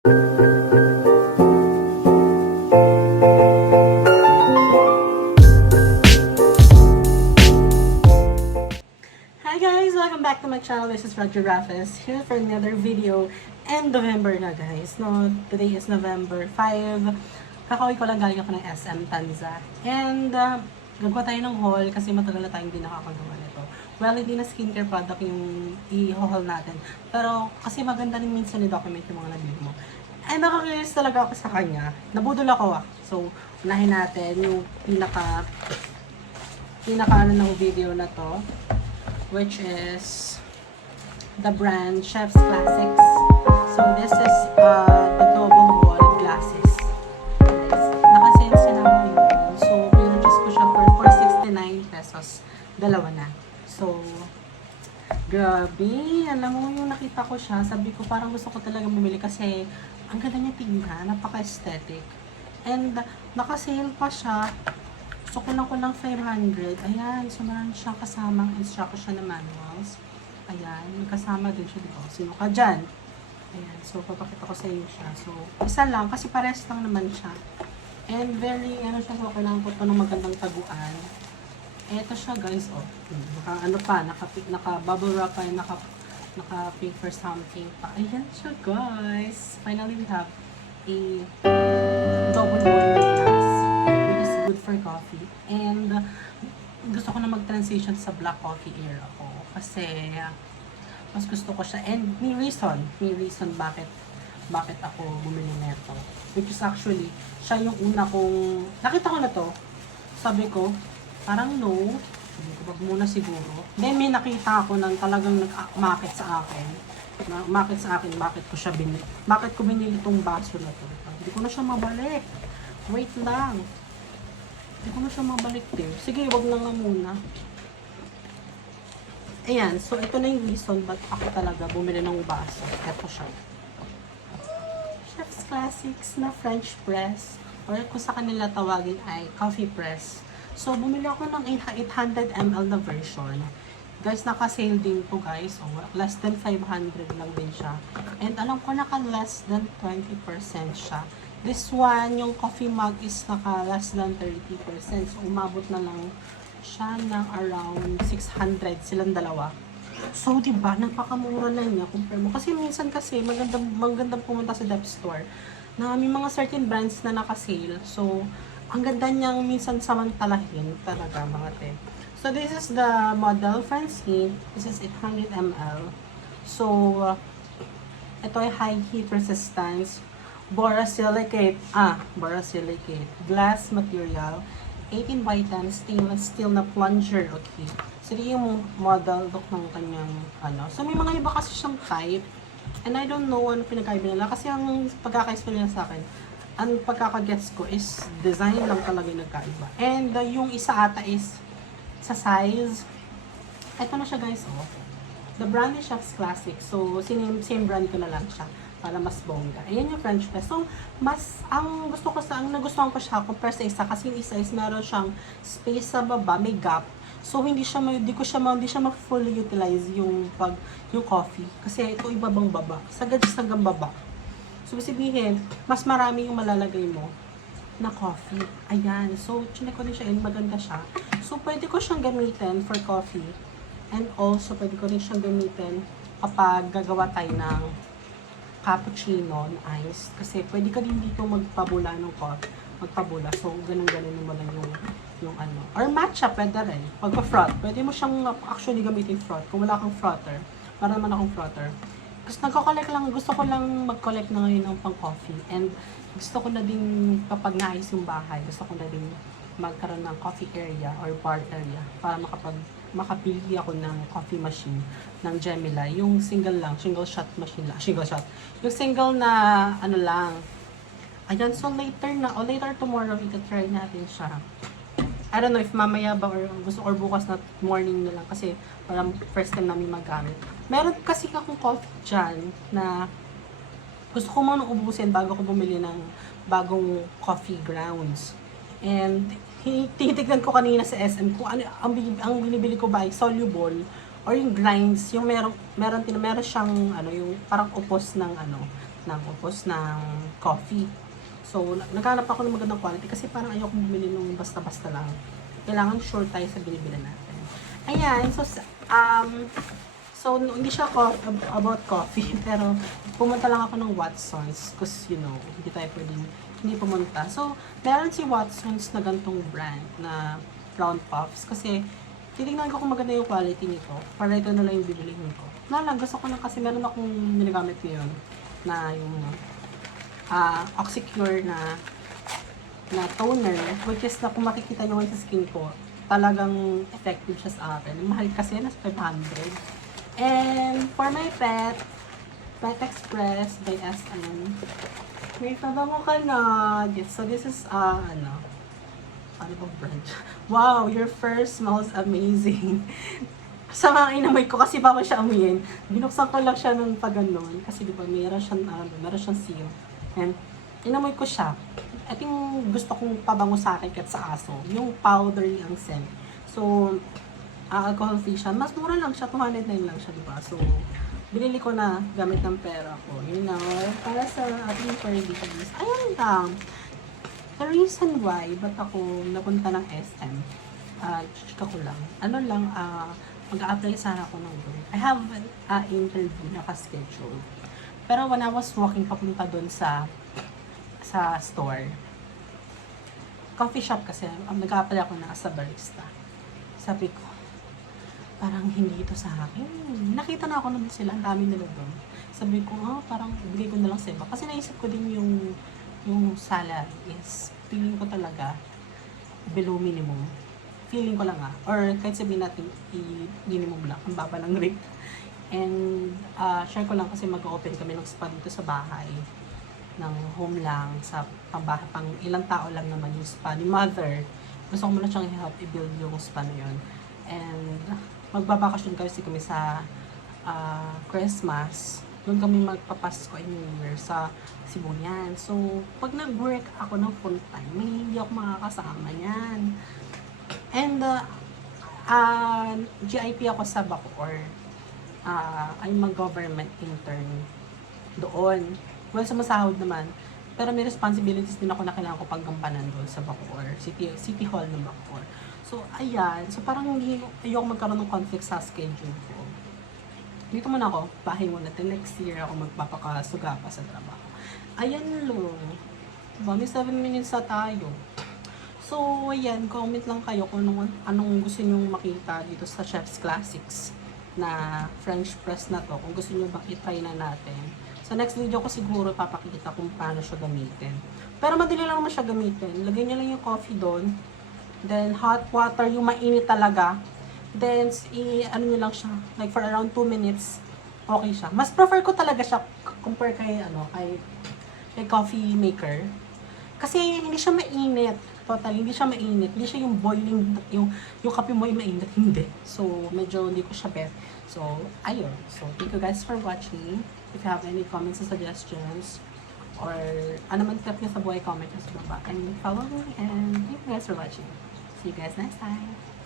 Hi guys! Welcome back to my channel. This is Roger Raffes here for another video. And November na guys. No, today is November 5. Kakauwi ko lang galing ako ng SM Tanza. And gagawa tayo ng haul kasi matagal na tayong hindi nakakagawa nito. Well, hindi na skincare product yung i-haul natin. Pero kasi maganda rin minsan i-document yung mga nabili mo. And nakakainis talaga ako sa kanya. Nabudol ako . So, unahin natin yung pinaka ano ng video na to, which is the brand Chef's Classics. So this is the double wall glasses. Nakasale sila ngayon. So pinurchase ko siya for 469 pesos. Dalawa na. So grabe. Alam mo yung nakita ko siya, sabi ko parang gusto ko talaga bumili kasi ang ganda niya tingnan, napaka-aesthetic. And nakasale pa siya. So, kulang ko ng 500. Ayan, so meron siyang kasamang instruction na manuals. Ayan, kasama din siya dito. Sino ka dyan? Ayan, so papakita ko sa inyo siya. So, isa lang, kasi pares lang naman siya. And very, siya, so kailangan ko ito ng magandang taguan. Eto siya guys, naka-bubble wrap pa, naka-paper something pa. Ayan siya guys. Finally, we have a double wall good for coffee. And gusto ko na mag-transition sa black coffee era ko kasi mas gusto ko siya, and may reason bakit ako bumili nito, which is actually siya yung una kong nakita ko na to, sabi ko parang no, sabi ko wag muna siguro. Then may nakita ako ng talagang nag-market sa akin, bakit ko binili tong baso na to. Hindi ko na siya mabalik, wait lang. Hindi ko na siya mabalik din. Sige, wag na nga muna. Ayan, so ito na yung reason ba't ako talaga bumili ng baso. Ito siya. Chef's Classics na French press. Or kung sa kanila tawagin ay coffee press. So, bumili ako ng 800 ml na version. Guys, naka-sale din to guys. Less than 500 lang din siya. And alam ko naka-less than 20% siya. This one, yung coffee mug is naka less than 30%. So, umabot na lang siya ng around 600 silang dalawa. So, diba, napakamura lang niya compare mo. Kasi minsan kasi, magandang pumunta sa depth store na may mga certain brands na naka-sale. So, ang ganda niyang minsan samantalahin talaga mga te. So, this is the model Francine. This is 800 ml. So, ito ay high heat resistance. Borosilicate glass material, 18 by 10 stainless steel na plunger, okay. So, yung model look ng kanyang So, may mga iba kasi siyang type, and I don't know ano pinagkaiba nila, kasi ang pagkaka-explain nila sa akin, ang pagkaka-gets ko is design lang talaga yung nagkaiba. And yung isa ata is sa size. Ito na siya guys, the brand is Chef's Classic. So, same brand ko na lang siya para mas bongga. Ayan yung French press. So, ang nagustuhan ko siya compare sa isa, kasi yung isa is meron siyang space sa baba, may gap. So, hindi siya ma-fully utilize yung coffee. Kasi ito ibabang baba. Sagad siya hanggang baba. So, sabihin, mas marami yung malalagay mo na coffee. Ayan. So, chinek ko din siya, and maganda siya. So, pwede ko siyang gamitin for coffee. And also, pwede ko rin siyang gamitin kapag gagawa tayo ng cappuccino na ice. Kasi pwede ka din dito magpabula ng coffee. So, ganun-ganun mo lang yung Or matcha, pwede rin. Pagpa-froth, pwede mo siyang actually gamitin froth. Kung wala kang frother, para naman akong frother. Gusto ko lang mag-collect na ngayon ng pang-coffee. And gusto ko na din, kapag naayos yung bahay, gusto ko na din magkaroon ng coffee area or bar area para makapili ako ng coffee machine ng Gemila. Yung single shot machine lang. Yung single na lang. Ayan, so later tomorrow, ita-try natin siya. I don't know if mamaya ba or bukas na morning na lang kasi parang first time namin magamit. Meron kasi akong coffee dyan na gusto ko muna ubusin bago ko bumili ng bagong coffee grounds. And tinitignan ko kanina sa SM kung ano ang binibili ko ba ay soluble or yung grinds, yung meron siyang yung parang upos ng upos ng coffee. So, naghanap ako ng magandang quality kasi parang ayoko bumili nung basta-basta lang. Kailangan sure tayo sa binibili natin. Ayan, so hindi siya about coffee, pero pumunta lang ako ng Watsons because, hindi tayo pwedeng hindi pumunta. So, meron si Watsons na gantong brand na round puffs kasi titignan ko kung maganda yung quality nito para ito na lang yung bibilihin ko. Gusto ko lang kasi meron akong ginagamit ngayon na yung Oxycure na toner, which is na kung makikita nyo sa skin ko, talagang effective siya sa akin. Mahal kasi, nasa 500. And for my Pet Express by SM. May pabango ka na. Yes, so this is, ano bang brand? Wow, your first smells amazing. Sa mga inamoy ko, kasi bago siya amuyin, binuksan ko lang siya ng pag-ganon. Kasi di ba, meron siyang seal. And, inamoy ko siya. Ito yung gusto kong pabango sa akin kahit sa aso. Yung powdery ang scent. So, alcohol free siya. Mas mura lang siya, 209 lang siya, di ba? So, binili ko na gamit ng pera ko. Para sa ating purdies. Ayun lang. The reason why, ba't ako napunta ng SM, chika ko lang. Mag-a-apply sana ako ng work. I have an interview naka-schedule. Pero when I was walking papunta doon sa store, coffee shop kasi, nag-a-apply ako na as a barista. Sabi ko, parang hindi ito sa akin. Nakita na ako naman sila, ang dami nila doon. Sabi ko, parang ibigay ko na lang sa iba. Kasi naisip ko din yung salary is, feeling ko talaga, below minimum. Feeling ko lang or kahit sabihin natin, minimum lang, ang baba ng rate. And, share ko lang kasi mag-open kami ng spa dito sa bahay. Ng home lang, sa pambahay, pang ilang tao lang naman yung spa ni mother. Gusto ko muna siyang i-help i-build yung spa na yun. And, magbabakasyon kasi kami sa Christmas. Doon kami magpapasko and New Year sa Sibuyan. So, pag nag-work ako ng full time, hindi ako makakasama yan. And, GIP ako sa Bacoor. I'm a government intern doon. Well, sumasahod naman. Pero may responsibilities din ako na kailangan ko paggampanan doon sa Bacoor. City Hall ng Bacoor. So, ayan. So, parang ayoko magkaroon ng conflict sa schedule ko. Dito muna ako, bahay muna. Till next year ako magpapakasuga pa sa trabaho. Ayan lo. Diba, may 7 minutes na tayo. So, ayan, comment lang kayo kung anong gusto nyo makita dito sa Chef's Classics na French press na to. Kung gusto nyo bang itry na natin. Sa next video ko siguro papakita kung paano siya gamitin. Pero madali lang naman siya gamitin. Lagay nyo lang yung coffee doon. Then, hot water, yung mainit talaga. Then, ano nyo lang siya, like for around 2 minutes, okay siya. Mas prefer ko talaga siya compare kay coffee maker. Kasi hindi siya mainit. Totally, hindi siya mainit. Hindi siya yung boiling, yung kape mo yung mainit. Hindi. So, medyo hindi ko siya bet. So, ayun. So, thank you guys for watching. If you have any comments or suggestions, or ano man step niya sa buhay, comment nyo sa baba. And follow me, and thank you guys for watching. See you guys next time.